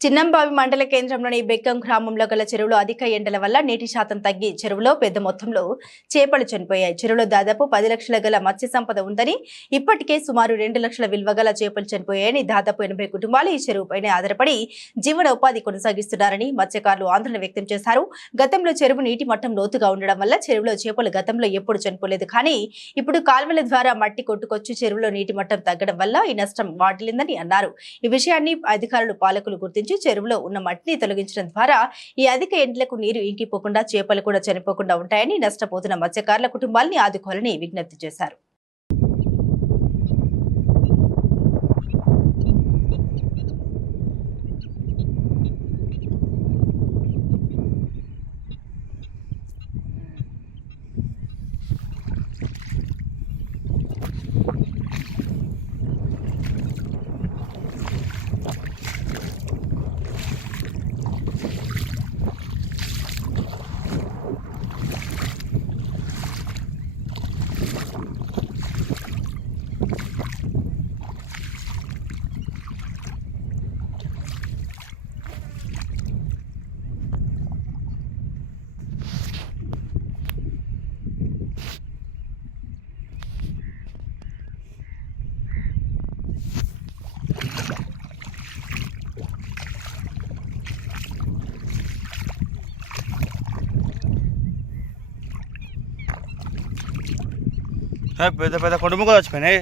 చిన్నంబావి మండల కేంద్రంలోని బెక్కం గ్రామంలో గల చెరువులో అధిక ఎండల వల్ల నీటి శాతం తగ్గి చెరువులో పెద్ద మొత్తంలో చేపలు చనిపోయాయి. చెరువులో దాదాపు పది లక్షల గల మత్స్య సంపద ఉందని ఇప్పటికే సుమారు రెండు లక్షల విలువ గల చేపలు చనిపోయాయని దాదాపు ఎనభై కుటుంబాలు ఈ చెరువుపైనే ఆధారపడి జీవన ఉపాధి కొనసాగిస్తున్నారని మత్స్యకారులు ఆందోళన వ్యక్తం చేశారు. గతంలో చెరువు నీటి మట్టం లోతుగా ఉండడం వల్ల చెరువులో చేపలు గతంలో ఎప్పుడు చనిపోలేదు. కానీ ఇప్పుడు కాల్వల ద్వారా మట్టి కొట్టుకొచ్చి చెరువులో నీటి మట్టం తగ్గడం వల్ల ఈ నష్టం వాటిల్లిందని అన్నారు. ఈ విషయాన్ని అధికారులు పాలకులు నుంచి చెరువులో ఉన్న మట్టిని తొలగించడం ద్వారా ఈ అధిక ఎండ్లకు నీరు ఇంకిపోకుండా చేపలు కూడా చనిపోకుండా ఉంటాయని నష్టపోతున్న మత్స్యకారుల కుటుంబాలని ఆదుకోవాలని విజ్ఞప్తి చేశారు. పెద్ద పెద్ద కుటుంబం వచ్చిపోయినాయి.